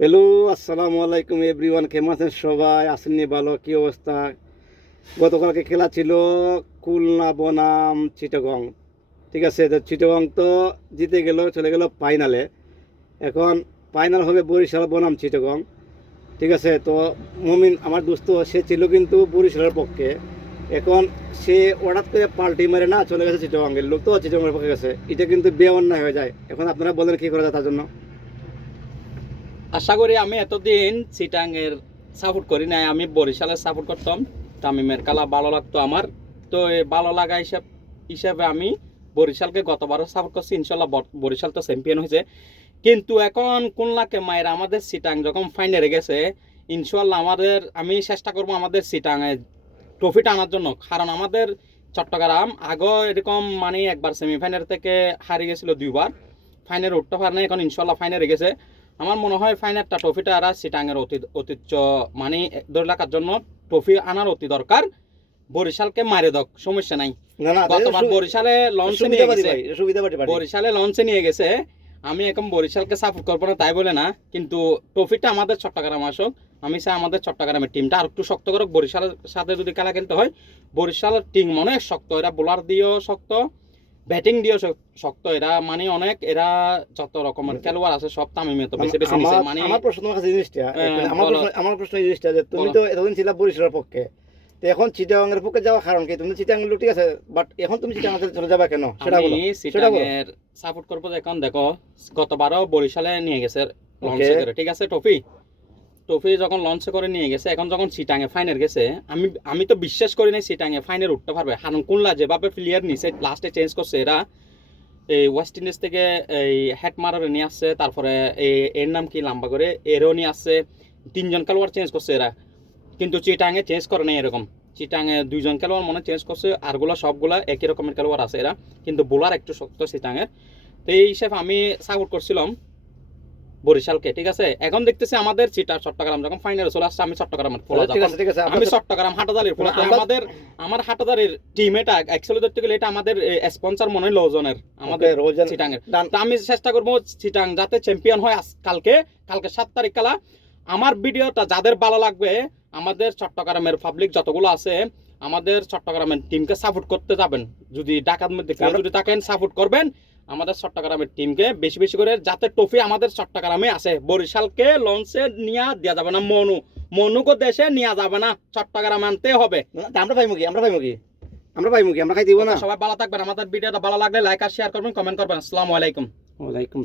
Hello, আসসালামু আলাইকুম everyone. কেমন আছেন সবাই? আসেননি ভালো? কি অবস্থা? গতকালকে খেলা ছিল খুলনা বনাম চিটাগং। ঠিক আছে, তো চিটাগং তো জিতে গেল, চলে গেল ফাইনালে। এখন ফাইনাল হবে বরিশাল বনাম চিটাগং। ঠিক আছে, তো মমিন আমার দোস্ত সে ছিল কিন্তু বরিশালের পক্ষে। এখন সে হঠাৎ করে পাল্টি মেরে না চলে গেছে চিটাগংয়ের লোক, তো চিটাগংয়ের পক্ষে গেছে। এটা কিন্তু বেঅন্যায় হয়ে যায়। এখন আপনারা বলেন কী করা যায় তার জন্য? আশা করি আমি এতদিন চিটাংয়ের সাপোর্ট করি নাই, আমি বরিশালের সাপোর্ট করতাম। তামিমের খেলা ভালো লাগতো আমার। তো এই ভালো লাগা হিসাবে আমি বরিশালকে গতবারও সাপোর্ট করছি। ইনশাল্লাহ বরিশাল তো চ্যাম্পিয়ন হয়েছে, কিন্তু এখন খুলনাকে মায়ের আমাদের চিটাং যখন ফাইনালে গেছে, ইনশাল্লাহ আমি চেষ্টা করবো আমাদের চিটাংয়ে ট্রফিটা আনার জন্য। কারণ আমাদের চট্টগ্রাম আগেও এরকম মানে একবার সেমিফাইনাল থেকে হারিয়ে গেছিল, দুইবার ফাইনালে উঠতে পারে না। এখন ইনশাল্লাহ ফাইনালে গেছে। আমার মনে হয় ফাইনালটা ট্রফিটা আর চিটাংয়ের ঐতিহ্য মানে ধরে রাখার জন্য ট্রফি আনার অতি দরকার। বরিশালকে মারে দক, সমস্যা নাই। না না, গতবার বরিশালে লঞ্চে নিয়ে গেছে। আমি এখন বরিশালকে সাপোর্ট করবো না তাই বলে না, কিন্তু ট্রফিটা আমাদের চট্টগ্রাম আসুক। আমি চাই আমাদের চট্টগ্রামের টিমটা আর একটু শক্ত করুক। বরিশালের সাথে যদি খেলা খেলতে হয়, বরিশালের টিম অনেক শক্ত, এরা বোলার দিয়েও শক্ত, ব্যাটিং দিয়েও শক্ত। এরা যত রকমের খেলোয়াড় আছে সব তামিমে তো বেশি বেশি নিছে। মানে আমার প্রশ্ন তোমার কাছে জিনিসটা, আমার প্রশ্ন এই জিনিসটা যে তুমি তো এতদিন ছিলা বরিশালের পক্ষে, তো এখন চিটাগাংয়ের পক্ষে যাওয়ার কারণ কি? তুমি চিটাগাং লোক, ঠিক আছে, বাট এখন তুমি চিটাগাং চলে যাবে কেন সেটা বলো। আমি চিটাগের সাপোর্ট করবো। এখন দেখো, গতবারও বরিশালে নিয়ে গেছে লঞ্চে করে, ঠিক আছে, ট্রফি যখন লঞ্চে করে নিয়ে গেছে, এখন যখন চিটাঙে ফাইনাল গেছে, আমি তো বিশ্বাস করি নাই চিটাঙে ফাইনাল উঠতে পারবে। কারণ খুলনা যেভাবে প্লেয়ার নিছে, লাস্টে চেঞ্জ করছে এরা। এই ওয়েস্ট ইন্ডিজ থেকে এই হেড মারার নিয়ে আসছে, তারপরে এর নাম কি লম্বা করে এরও নিয়ে আসছে। 3জন খেলোয়াড় চেঞ্জ করছে এরা, কিন্তু চিটাঙে চেঞ্জ করে নাই এরকম। চিটাঙে 2জন খেলোয়াড় মনে চেঞ্জ করছে, আরগুলা সবগুলা একই রকমের খেলোয়াড় আছে এরা, কিন্তু বোলার একটু শক্ত চিটাঙের। তো এই হিসাবে আমি সাপোর্ট করছিলাম বরিশালকে, ঠিক আছে। এখন দেখতেছি আমাদের চট্টগ্রাম যখন ফাইনালে চলে আসছে, আমি চট্টগ্রামের ফলো, আমি চট্টগ্রাম হাটাজারির ফলো। আমার হাটাজারির টিম এটা অ্যাকচুয়ালি ধরতে গেলে এটা আমাদের স্পন্সর মনে হয় লজনের, আমাদের চিটাঙের। তো আমি চেষ্টা করবো চিটাং যাতে চ্যাম্পিয়ন হয়। কালকে 7 তারিখ খেলা। আমার ভিডিওটা যাদের ভালো লাগবে, আমাদের চট্টগ্রামের পাবলিক যতগুলো আছে, আমাদের চট্টগ্রামের টিমকে সাপোর্ট করতে যাবেন। যদি ঢাকার মধ্যে কেউ যদি থাকেন, সাপোর্ট করবেন আমাদের চট্টগ্রামের টিমকে বেশি বেশি করে, যাতে ট্রফি আমাদের চট্টগ্রামে আসে। বরিশালকে লঞ্চে নিয়ে দেওয়া যাবে না, মনুকে দেশে নিয়ে যাবে না, চট্টগ্রাম আনতে হবে। আমরা খাই দিব না। সবাই ভালো থাকবেন। আমাদের ভিডিওটা ভালো লাগলে লাইক আর শেয়ার করবেন, কমেন্ট করবেন। আসসালামু আলাইকুম। ওয়ালাইকুম।